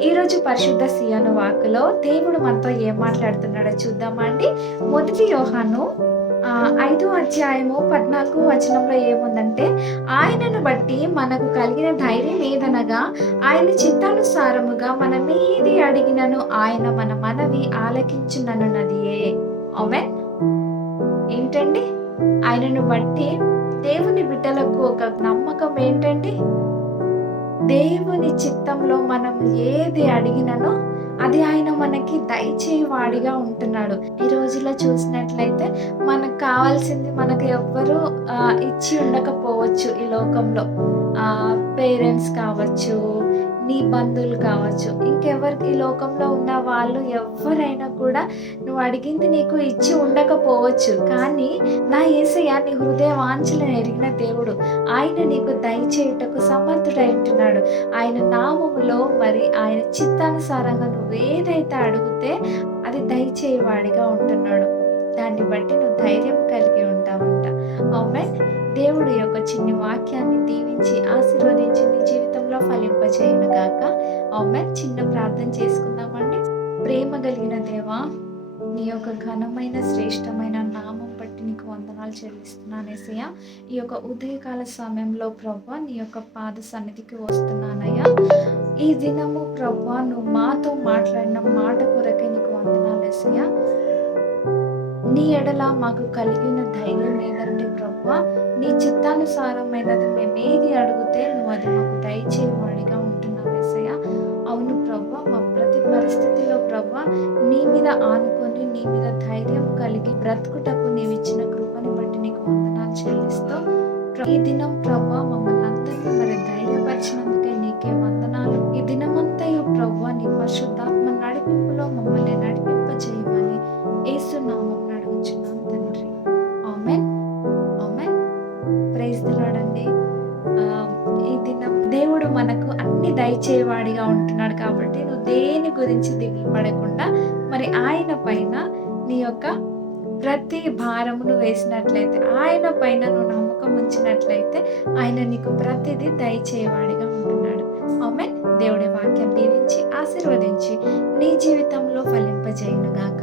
ఈ రోజు పరిశుద్ధ సియోను వాకులో దేవుడు మనతో ఏం మాట్లాడుతున్నాడో చూద్దామా అండి? మొదటి యోహాను ఐదో అధ్యాయము పద్నాలుగు వచనంలో ఏముందంటే ఆయనను బట్టి మనకు కలిగిన ధైర్యం ఏదనగా ఆయన చిత్తానుసారముగా మనం ఏది అడిగినను ఆయన మన మనవి ఆలకించునన్నదియే ఆమెన్ ఏంటండి? ఆయనను బట్టి దేవుని బిడ్డలకు ఒక నమ్మకం ఏంటండి? దేవుని చిత్తంలో మనం ఏది అడిగిననో అది ఆయన మనకి దయచేవాడిగా ఉంటున్నాడు. ఈ రోజుల్లో చూసినట్లయితే మన కావాల్సింది మనకు ఎవ్వరూ ఇచ్చి ఉండకపోవచ్చు ఈ లోకంలో. పేరెంట్స్ కావచ్చు నీ బంధువులు కావచ్చు ఇంకెవరికి ఈ లోకంలో ఉన్న వాళ్ళు ఎవరైనా కూడా నువ్వు అడిగింది నీకు ఇచ్చి ఉండకపోవచ్చు. కానీ నా ఏసయ్య నీ హృదయ వాంఛలను ఎరిగిన దేవుడు. ఆయన నీకు దయచేయుటకు సమర్థుడై ఉంటున్నాడు. ఆయన నామములో మరి ఆయన చిత్తానుసారంగా నువ్వు ఏదైతే అడిగితే అది దయచేయవాడిగా ఉంటున్నాడు. దాన్ని బట్టి నువ్వు ధైర్యం కలిగి ఉంటావంట. అవునా? దేవుడు యొక్క చిన్ని వాక్యాన్ని దీవించి ఆశీర్వదించి నీ జీవితంలో ఫలింపచేయను గాక. అవునా? చిన్న ప్రార్థన చేసుకుందామండి. ప్రేమ కలిగిన దేవా నీ యొక్క ఘనమైన శ్రేష్టమైన నామం బట్టి నీకు వందనాలు చెల్లిస్తున్నాను ఏసయ్య. ఈ యొక్క ఉదయకాల సమయంలో ప్రభా నీ యొక్క పాద సన్నిధికి వస్తున్నానయ్యా. ఈ దినము ప్రభు నువ్వు మాతో మాట్లాడిన మాట కొరకు నీ ఎడల మాకు కలిగిన ధైర్యం ఏదంటే ప్రభు నీ చిత్తానుసారమైనది మేము ఏది అడిగితే నువ్వు అది మాకు దయచేయవాడిగా ఉంటున్నావు వేసయ్య అవును ప్రభు మా ప్రతి పరిస్థితిలో ప్రభా నీ మీద ఆనుకొని నీ మీద ధైర్యం కలిగి బ్రతుకుటకు నీవు ఇచ్చిన కృపని బట్టి నీకు వందనాలు చెల్లిస్తూ ఈ దినం ప్రభా మమ్మల్ని అందరినీ మరి ధైర్యపరిచినందుకే నీకే వందనాలు. ఈ దినమంతయు ప్రభా నీ పరిశుద్ధ దేవుడు మనకు అన్ని దయచేవాడిగా ఉంటున్నాడు కాబట్టి నువ్వు దేని గురించి దిగులు పడకుండా మరి ఆయన పైన నీ యొక్క ప్రతి భారమును వేసినట్లయితే ఆయన పైన నువ్వు నమ్మకం ఉంచినట్లయితే ఆయన నీకు ప్రతిదీ దయచేవాడిగా ఉంటున్నాడు. ఆమె దేవుడి వాక్యం దీవించి ఆశీర్వదించి నీ జీవితంలో ఫలింపజేయునుగాక.